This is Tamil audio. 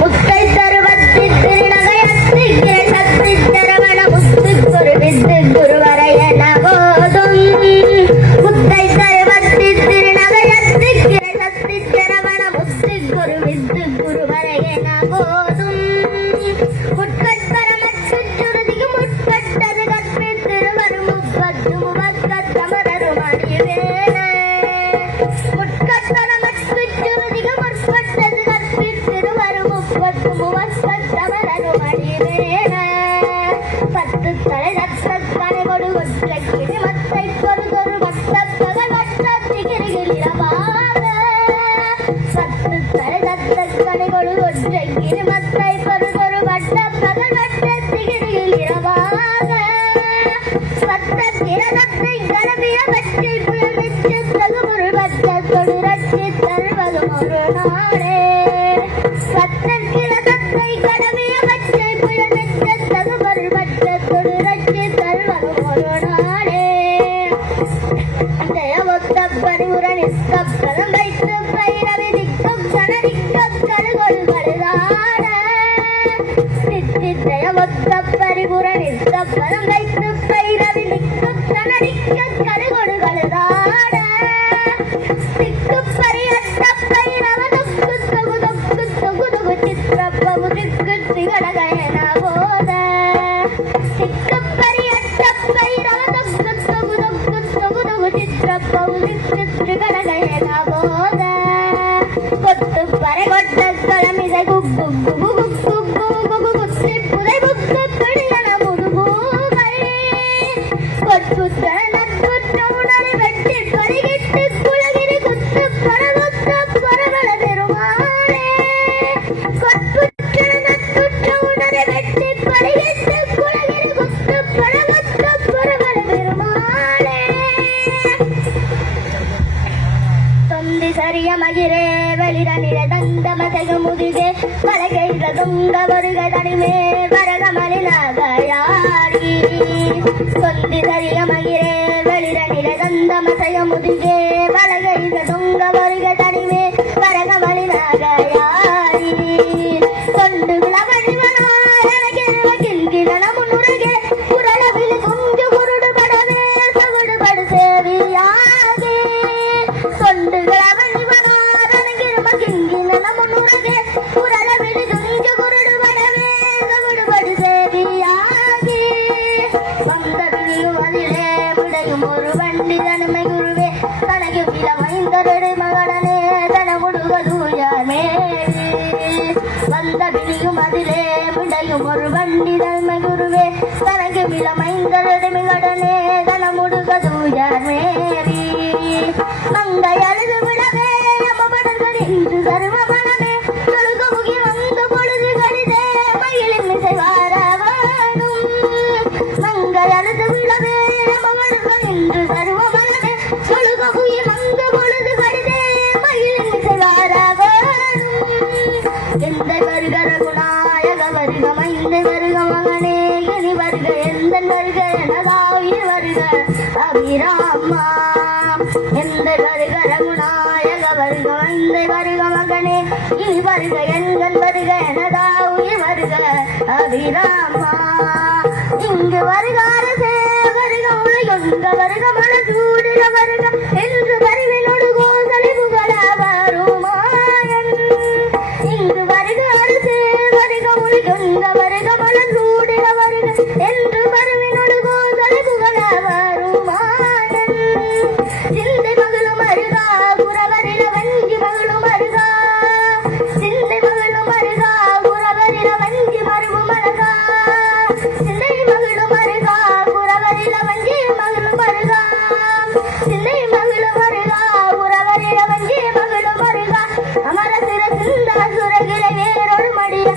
முத்தை தருவத்தி திருநகையத்திக்கிற சக்தி தரவண முத்துக்குரு வித்து குருவரையன போதும். முத்தை தருவத்தி திருநகையத்திக்கிற சக்தி தரவண முத்துக்குரு வித்து குருவரையன போதும். முட்கட்பரமற்று சுருதிக்கு முட்கட்டது கற்பி திருவரும் முப்பத்து முவக்கத்தமரரும் அடிவேன. முட்கட்பரமற்று சுருதிக்கு முற்பட்டது கற்பி திருவரும் முப்பத்து முவக்கத்தமரரும் அடிவேன. பத்து தலை நற்றக்கனை கொடு ஒற்றைக்கிரி மத்தை பொறுதொரு மொட்டப்பகல் வட்டத்திகிரிகிரிரவாக. பத்து தலை நற்றக்கனை கொடு ஒற்றைக்கிரி மத்தை பொறுதொரு மொட்டப்பகல் வட்டத்திகிரிகிரிரவாக. பத்தத்திரத்தை கலவிய பச்சை புயமிச்சு தகுமுரு பச்சத்தொடு ரட்சி தருவதும் ஒரு நாடே. பத்தத்திரத்தை கலவிய பச்சை புயமிச்சு தகுமுரு பச்சத்தொடு ரட்சி தருவதும் ஒரு நாடே. ஜெயமுத்த பரிமுர நிஸ்கப்பலம் வைத்து பைரவி திக்கம் சனரிக்கப் கருகொள் கழுதாட. ஜெயமுத்த பரிமுர நிஸ்கப்பலம் வைத்து பைரவி திக்கம் சனரிக்கப் கருகொள் கழுதாட. திக்கு பரியட்ட பைரவ தொக்கு தொகு தொக்கு தொகு தொகு சித்திரப்பவு திக்கு திகடகயன போத. திக்கு பரியட்ட பைரவ தொக்கு தொகு தொக்கு தொகு தொகு சித்திரப்பவு திக்கு திகடகயன போத. கொத்து பறை கொட்ட களமிசை குக்கு குகு குக்கு குகு குத்தி புதை புக்கு பிடியன முதுகூகை. கொட்புத்த நட்புற்ற உணரை வெட்டி பறிகிட்டு குலகிரி குத்து பரகுத்த பரவள பெருமாளே. கொட்புற்ற நட்புற்ற உணரை வெட்டி பறிகிட்டு குலகிரி குத்து பரகுத்த பரவள பெருமாளே. தொந்தி சரிய மகிரே வெளிர நிற தந்தமசையும் முதுகே பலகைன்ற துங்க வருக தனிமே வரகமலினாகயாடி. தொந்தி சரிய மகிரே வெளிர நிற தந்தமசையும் முதுகே பலகைன்ற துங்க வருக தனிமே வரகமலினாகயாடி. கொண்டு விளவழிவனார் எனக்கெருவ கில்கிழன முன்னுரகே குரலவில் குஞ்சு குருடு படவே சகுடு படு சேவியாகே. கொண்டு விளவழிவனார் எனக்கெருவ கில்கிழன முன்னுரகே குரலவில் குஞ்சு குருடு படவே சகுடு படு சேவியாகே. வந்த விழியும் அதிலே விடையும் ஒரு வண்டி தனுமை குருவே தனக்கு வில மைந்தரடு மகனே தனமுடுக தூயாமே. வந்த விழியும் அதிலே விடையும் ஒரு வண்டி தனுமை குருவே தனக்கு வில மைந்தரடு மகனே தனமுடுக தூயாமே. மங்கை அழுது விழவே அமபடர்கள் இன்று சர்வ மனமே தொழுக முகி வந்து பொழுது கடிதே மயிலின் மிசை வாரவானும். மங்கை அழுது விழவே அமபடர்கள் இன்று சர்வ மனமே தொழுக முகி வந்து பொழுது கடிதே மயிலின் மிசை வாரவானும். எந்த வருக ரகுநாயக வருக மைந்த வருக மகனே இனி வருக எந்த வருக எனதாயிர் வருக அபிராமா. எந்த வருக ரகுநாயக வருக மைந்த வருக மகனே இனி வருக எங்கள் வருக எனதாயிர் வருக அபிராமா. இங்கு வருக அரசே வருக உலகொங்க வருக மனசூடிர வருக என்று வருவினொடு கோசலி புகழ வருமாயன். இங்கு வருக அரசே வருக உலகொங்க வருக மனசூடிர வருக என்று வருவினொடு கோசலி புகழ வருமாயன். சிந்தை மகளும் அருகா குரவரில வஞ்சி மகளும் அருகா. சிந்தை மகளும் அருகா குரவரில வஞ்சி மருவும் அழகா. சிந்தை மகளும் அருகா குரவரில வஞ்சி மகளும் அருகா. சிந்தை மகளும் அருகா குரவரில வஞ்சி மகளும் அருகா. அமர சிற சிந்தா சுரகில நேரொரு மடிய